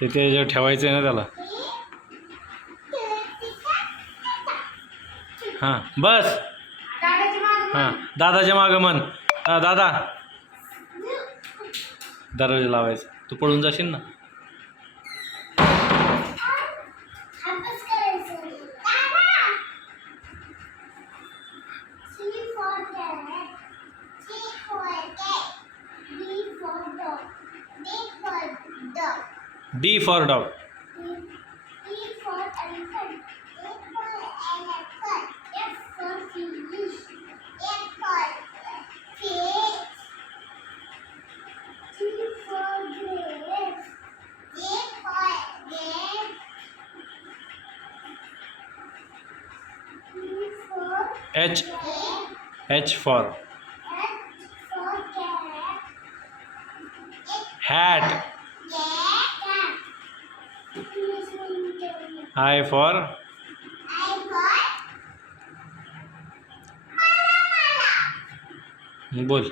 ते त्याच्यावर ठेवायचं आहे ना त्याला. हां बस. हां दादाच्या मागं म्हण. हां दादा. दरवाजा लावायचा. तू पळून जाशील ना. D for dog. E for elephant. A for elephant. F for fish. F for fish. G for grapes. G for grapes. E for H. H for H for cat. hat. I for बोल.